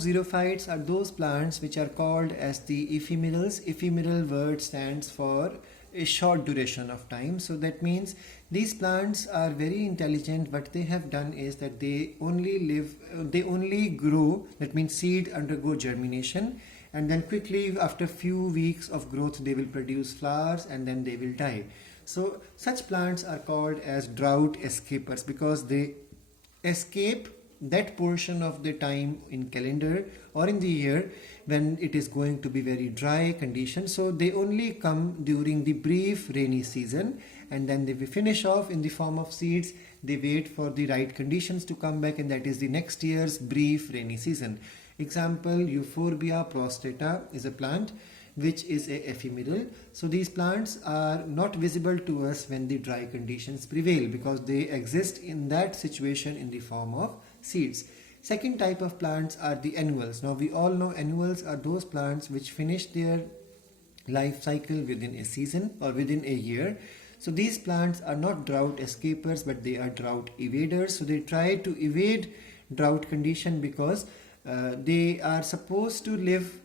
Xerophytes are those plants which are called as the ephemerals. Ephemeral word stands for a short duration of time. So that means these plants are very intelligent. What they have done is that they only grow, that means seed undergo germination, and then quickly after few weeks of growth they will produce flowers and then they will die. So such plants are called as drought escapers because they escape that portion of the time in calendar or in the year when it is going to be very dry condition. So they only come during the brief rainy season, and then they will finish off in the form of seeds. They wait for the right conditions to come back, and that is the next year's brief rainy season. Example, Euphorbia prostrata is a plant which is a ephemeral. So these plants are not visible to us when the dry conditions prevail because they exist in that situation in the form of seeds. Second type of plants are the annuals. Now we all know annuals are those plants which finish their life cycle within a season or within a year. So these plants are not drought escapers, but they are drought evaders. So they try to evade drought condition because they are supposed to live.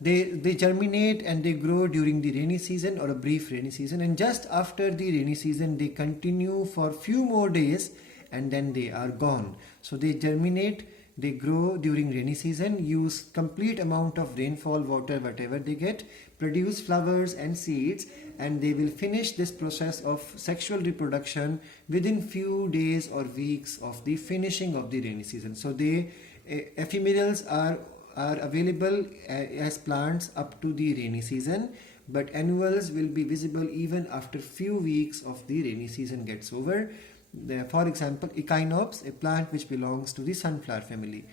They germinate and they grow during the rainy season or a brief rainy season, and just after the rainy season they continue for few more days and then they are gone. So they germinate, they grow during rainy season, use complete amount of rainfall water whatever they get, produce flowers and seeds, and they will finish this process of sexual reproduction within few days or weeks of the finishing of the rainy season. So they ephemerals are available as plants up to the rainy season, but annuals will be visible even after few weeks of the rainy season gets over. For example, Echinopsis, a plant which belongs to the sunflower family.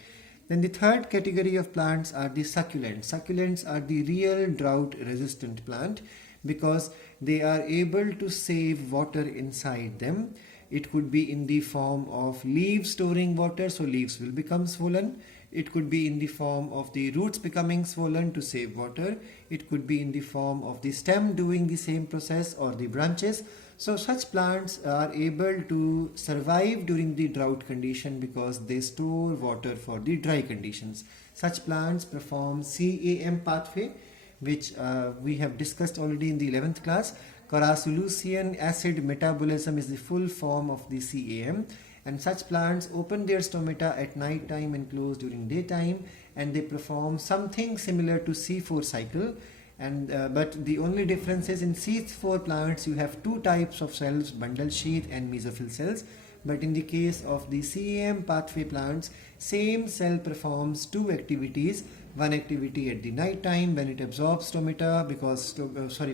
Then the third category of plants are the succulents. Succulents are the real drought resistant plant because they are able to save water inside them. It could be in the form of leaves storing water, so leaves will become swollen. It could be in the form of the roots becoming swollen to save water. It could be in the form of the stem doing the same process or the branches. So such plants are able to survive during the drought condition because they store water for the dry conditions. Such plants perform CAM pathway, which we have discussed already in the 11th class. Carrasolucian acid metabolism is the full form of the CAM. And such plants open their stomata at night time and close during daytime, and they perform something similar to C4 cycle. And but the only difference is in C4 plants you have two types of cells, bundle sheath and mesophyll cells. But in the case of the CAM pathway plants, same cell performs two activities. One activity at the night time when it absorbs stomata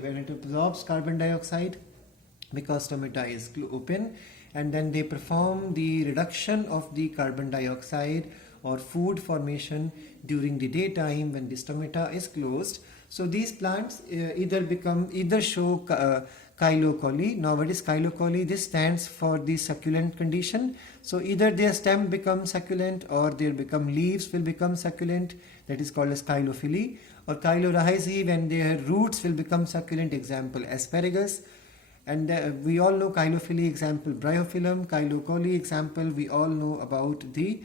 when it absorbs carbon dioxide because stomata is open, and then they perform the reduction of the carbon dioxide or food formation during the daytime when the stomata is closed. So these plants either show cheilocholy. Now what is cheilocholy? This stands for the succulent condition. So either their stem becomes succulent or their leaves will become succulent, that is called as cheilophily, or cheilorahizae when their roots will become succulent, example asparagus. And we all know cheilophily, example bryophyllum. Cheilocholy, example we all know about the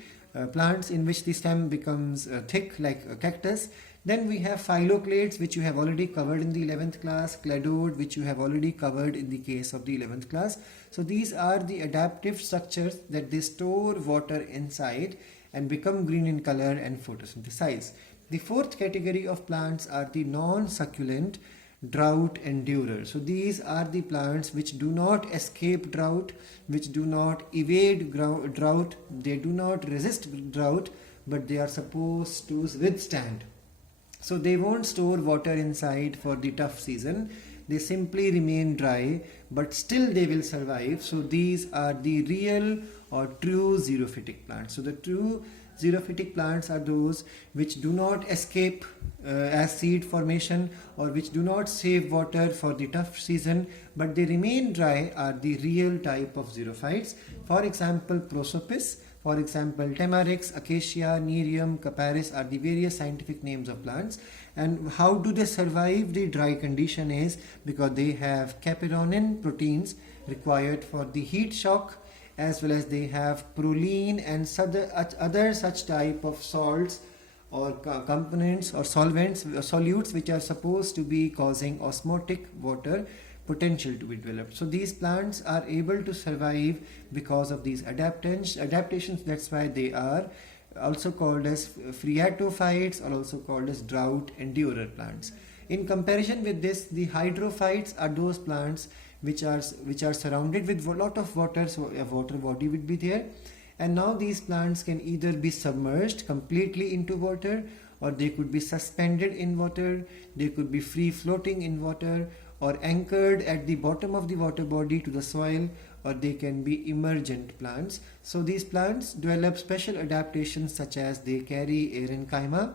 plants in which the stem becomes thick like a cactus. Then we have phylloclades, which you have already covered in the 11th class, cladode, which you have already covered in the case of the 11th class. So these are the adaptive structures that they store water inside and become green in color and photosynthesize. The fourth category of plants are the non-succulent drought endurers. So these are the plants which do not escape drought, which do not evade drought, they do not resist drought, but they are supposed to withstand. So they won't store water inside for the tough season. They simply remain dry, but still they will survive. So these are the real or true xerophytic plants. So the true xerophytic plants are those which do not escape as seed formation or which do not save water for the tough season, but they remain dry, are the real type of xerophytes. For example, prosopis. For example, tamarix, acacia, nerium, caparis are the various scientific names of plants. And how do they survive the dry condition is because they have capironin proteins required for the heat shock, as well as they have proline and other such type of salts or components or solvents or solutes which are supposed to be causing osmotic water potential to be developed. So these plants are able to survive because of these adaptations. That's why they are also called as phreatophytes, or also called as drought endurer plants. In comparison with this, the hydrophytes are those plants which are surrounded with a lot of water, so a water body would be there, and now these plants can either be submerged completely into water, or they could be suspended in water, they could be free floating in water, or anchored at the bottom of the water body to the soil, or they can be emergent plants. So these plants develop special adaptations, such as they carry aerenchyma,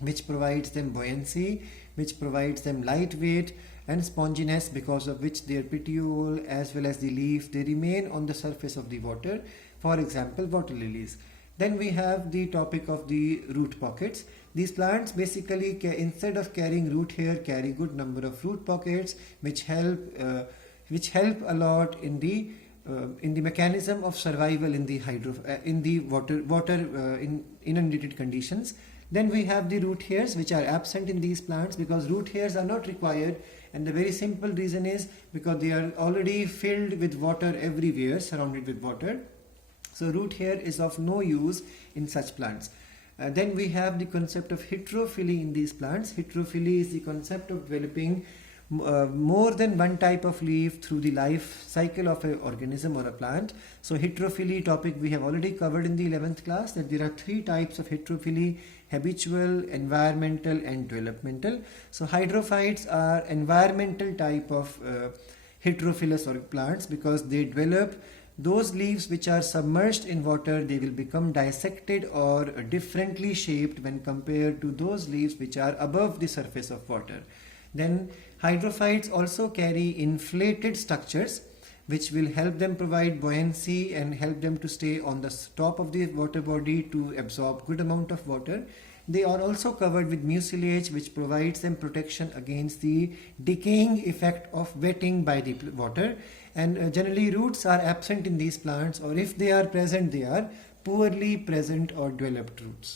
which provides them buoyancy, which provides them lightweight and sponginess, because of which their petiole as well as the leaf, they remain on the surface of the water. For example, water lilies. Then we have the topic of the root pockets. These plants basically, instead of carrying root hair, carry good number of root pockets, which help a lot in the mechanism of survival in the water inundated conditions. Then we have the root hairs, which are absent in these plants because root hairs are not required, and the very simple reason is because they are already filled with water everywhere, surrounded with water. So root hair is of no use in such plants. Then we have the concept of heterophily in these plants. Heterophily is the concept of developing more than one type of leaf through the life cycle of an organism or a plant. So heterophily topic we have already covered in the 11th class, that there are 3 types of heterophily: habitual, environmental and developmental. So hydrophytes are environmental type of heterophilous plants, because they develop those leaves which are submerged in water. They will become dissected or differently shaped when compared to those leaves which are above the surface of water. Then hydrophytes also carry inflated structures, which will help them provide buoyancy and help them to stay on the top of the water body to absorb good amount of water. They are also covered with mucilage, which provides them protection against the decaying effect of wetting by the water. And generally roots are absent in these plants, or if they are present, they are poorly present or developed roots.